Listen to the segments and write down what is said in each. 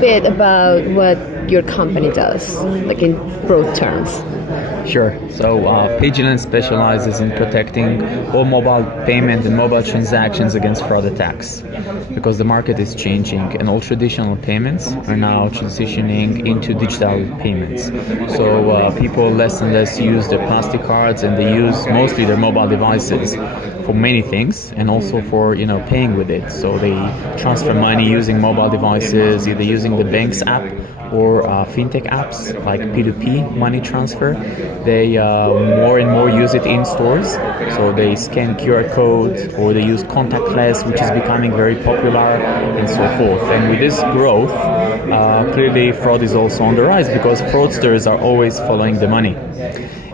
bit about what your company does, like in broad terms. Sure. So Paygilant specializes in protecting all mobile payment and mobile transactions against fraud attacks, because the market is changing and all traditional payments are now transitioning into digital payments. So people less and less use their plastic cards, and they use mostly their mobile devices for many things, and also for paying with it. So they transfer money using mobile devices, either using the bank's app or fintech apps like P2P money transfer. They more and more use it in stores, so they scan QR codes or they use contactless, which is becoming very popular, and so forth. And with this growth, clearly fraud is also on the rise, because fraudsters are always following the money.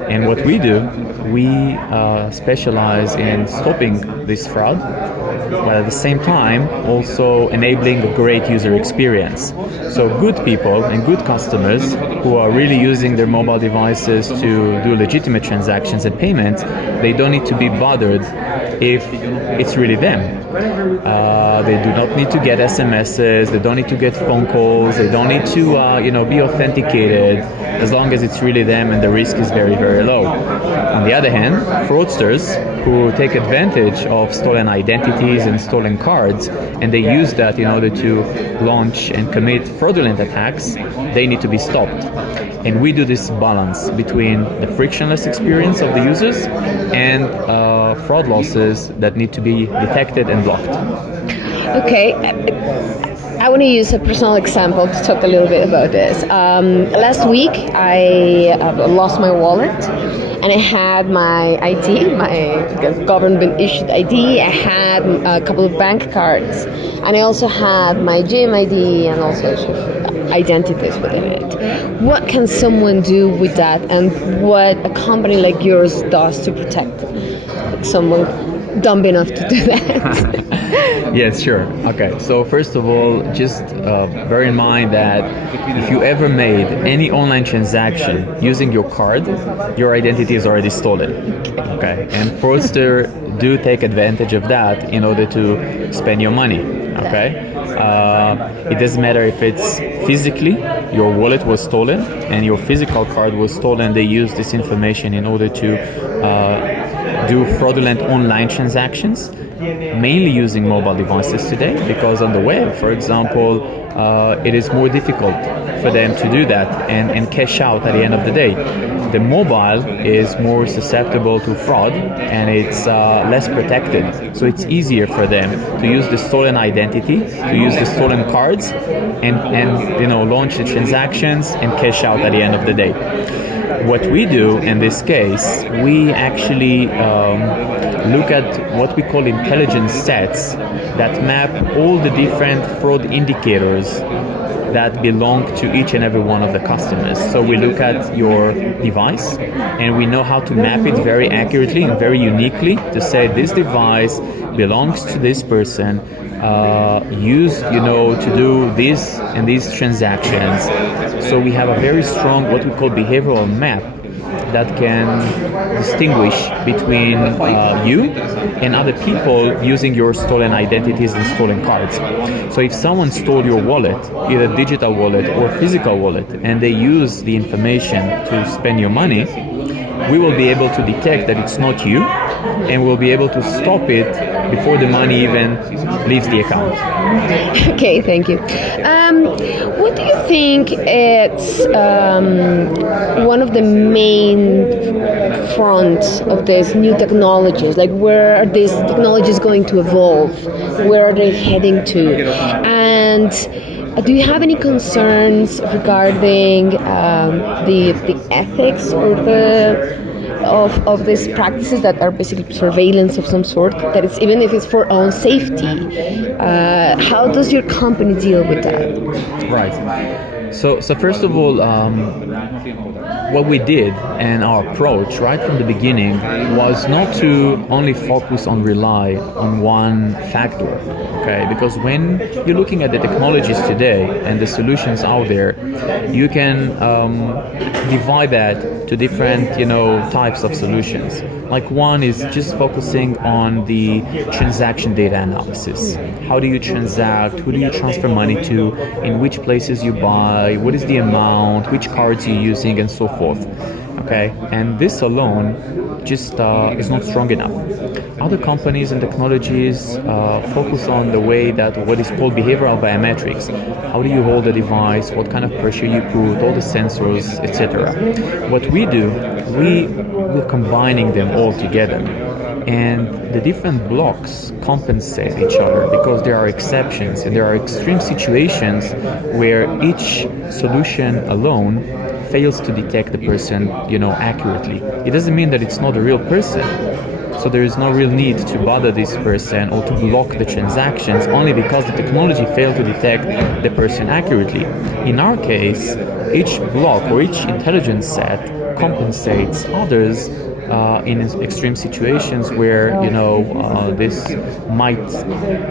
And what we do, we specialize in stopping this fraud, but at the same time also enabling a great user experience. So good people and good customers who are really using their mobile devices to do legitimate transactions and payments, they don't need to be bothered if it's really them. They do not need to get SMSs, they don't need to get phone calls, they don't need to be authenticated, as long as it's really them and the risk is very, very low. On the other hand, fraudsters who take advantage of stolen identities and stolen cards, and they use that in order to launch and commit fraudulent attacks, they need to be stopped. And we do this balance between the frictionless experience of the users and fraud losses that need to be detected and blocked. Okay, I want to use a personal example to talk a little bit about this. Last week, I lost my wallet, and I had my ID, my government-issued ID. I had a couple of bank cards, and I also had my gym ID and also identities within it. What can someone do with that, and what a company like yours does to protect someone dumb enough to do that? Yes, sure. Okay, so first of all, just bear in mind that if you ever made any online transaction using your card, your identity is already stolen. Okay, and fraudsters do take advantage of that in order to spend your money. Okay, it doesn't matter if it's physically your wallet was stolen and your physical card was stolen. They use this information in order to do fraudulent online transactions, mainly using mobile devices today, because on the web, for example, it is more difficult for them to do that and cash out at the end of the day. The mobile is more susceptible to fraud, and it's less protected, so it's easier for them to use the stolen identity, to use the stolen cards, and launch the transactions and cash out at the end of the day. What we do in this case, we actually look at what we call intelligence sets that map all the different fraud indicators that belong to each and every one of the customers. So we look at your device, and we know how to map it very accurately and very uniquely to say this device belongs to this person, used to do this and these transactions. So we have a very strong what we call behavioral map that can distinguish between you and other people using your stolen identities and stolen cards. So if someone stole your wallet, either digital wallet or physical wallet, and they use the information to spend your money, we will be able to detect that it's not you, and we'll be able to stop it before the money even leaves the account. Okay, thank you. What do you think it's one of the main fronts of these new technologies? Like, where are these technologies going to evolve? Where are they heading to? And do you have any concerns regarding the ethics or of these practices that are basically surveillance of some sort, that it's even if it's for our own safety? How does your company deal with that? Right. So first of all, what we did and our approach right from the beginning was not to only focus on rely on one factor. Okay, because when you're looking at the technologies today and the solutions out there, you can divide that to different types of solutions. Like one is just focusing on the transaction data analysis. How do you transact? Who do you transfer money to? In which places you buy? What is the amount? Which cards you're using, and so forth. Okay, and this alone just is not strong enough. Other companies and technologies focus on the way that what is called behavioral biometrics. How do you hold the device? What kind of pressure you put? All the sensors, etc. What we do, we're combining them all together. And the different blocks compensate each other because there are exceptions and there are extreme situations where each solution alone fails to detect the person, accurately. It doesn't mean that it's not a real person. So there is no real need to bother this person or to block the transactions only because the technology failed to detect the person accurately. In our case, each block or each intelligence set compensates others in extreme situations where this might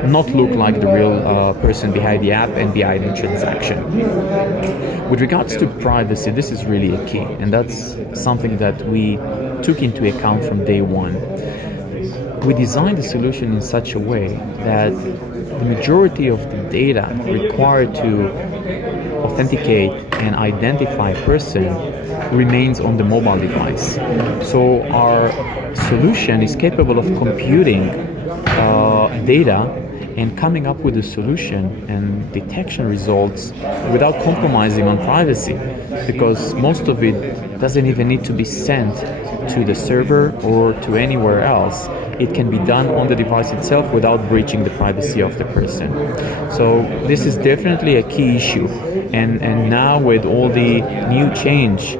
not look like the real person behind the app and behind the transaction. With regards to privacy, this is really a key, and that's something that we took into account from day one. We designed the solution in such a way that the majority of the data required to authenticate and identify a person remains on the mobile device. So our solution is capable of computing data and coming up with a solution and detection results without compromising on privacy, because most of it doesn't even need to be sent to the server or to anywhere else. It can be done on the device itself without breaching the privacy of the person. So this is definitely a key issue. And now with all the new change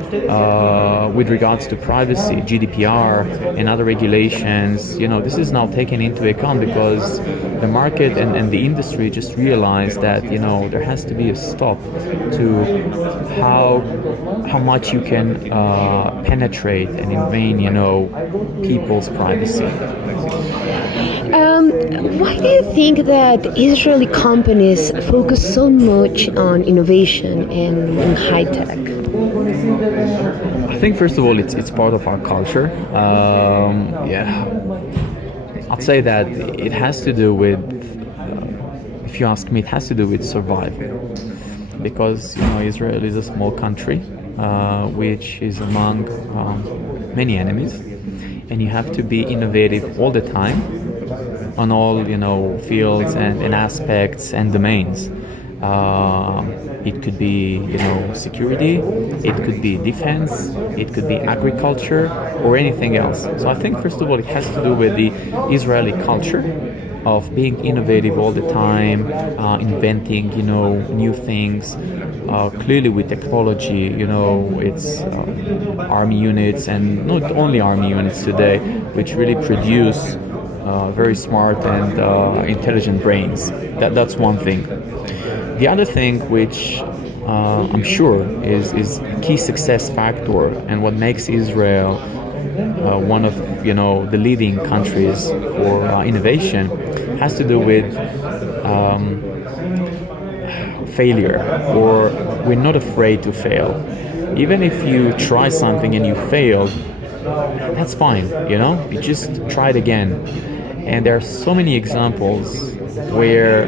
with regards to privacy, GDPR and other regulations, this is now taken into account because the market and the industry just realized that, there has to be a stop to how much you can penetrate and invade, people's privacy. Why do you think that Israeli companies focus so much on innovation and high tech? I think first of all, it's part of our culture. I'd say that it has to do with, if you ask me, it has to do with survival, because Israel is a small country which is among many enemies, and you have to be innovative all the time on all fields and aspects and domains. It could be security, it could be defense, it could be agriculture, or anything else. So I think first of all it has to do with the Israeli culture of being innovative all the time, inventing new things. Clearly with technology, it's army units, and not only army units today, which really produce very smart and intelligent brains. That's one thing. The other thing, which I'm sure is a key success factor and what makes Israel one of the leading countries for innovation, has to do with failure, or we're not afraid to fail. Even if you try something and you fail, that's fine, you just try it again. And there are so many examples where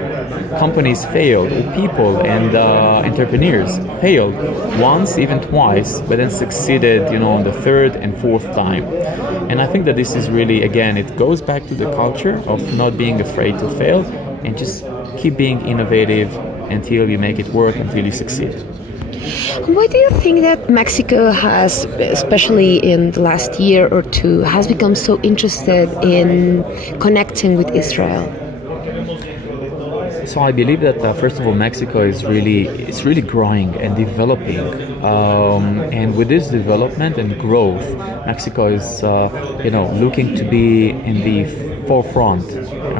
companies failed, or people and entrepreneurs failed once, even twice, but then succeeded, on the third and fourth time. And I think that this is really, again, it goes back to the culture of not being afraid to fail and just keep being innovative until you make it work, until you succeed. Why do you think that Mexico has, especially in the last year or two, has become so interested in connecting with Israel? So I believe that first of all, Mexico is really growing and developing, and with this development and growth, Mexico is looking to be in the forefront,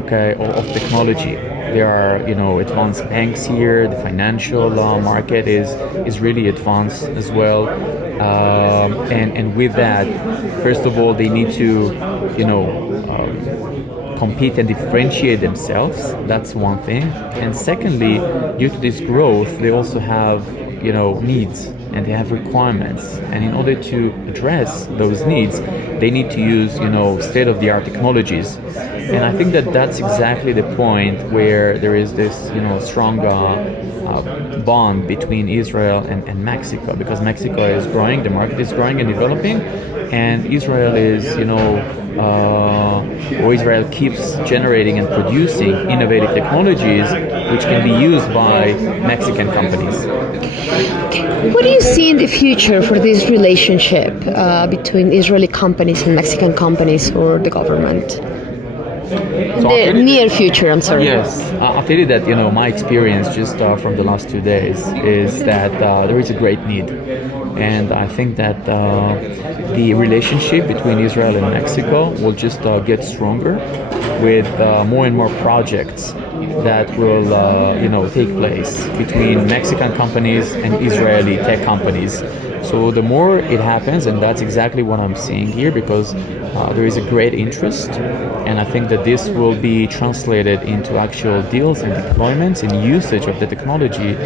okay, of technology. There are advanced banks here. The financial market is really advanced as well, and with that, first of all, they need to compete and differentiate themselves. That's one thing. And secondly, due to this growth, they also have needs and they have requirements. And in order to address those needs, they need to use, state-of-the-art technologies. And I think that that's exactly the point where there is this, strong bond between Israel and Mexico, because Mexico is growing, the market is growing and developing, and Israel is, Israel keeps generating and producing innovative technologies which can be used by Mexican companies. What do you see in the future for this relationship between Israeli companies and Mexican companies or the government? The near future, I'm sorry. Yes, I'll tell you that, my experience just from the last 2 days is that there is a great need. And I think that the relationship between Israel and Mexico will just get stronger with more and more projects that will, take place between Mexican companies and Israeli tech companies. So the more it happens, and that's exactly what I'm seeing here, because there is a great interest, and I think that this will be translated into actual deals and deployments and usage of the technology,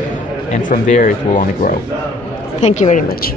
and from there it will only grow. Thank you very much.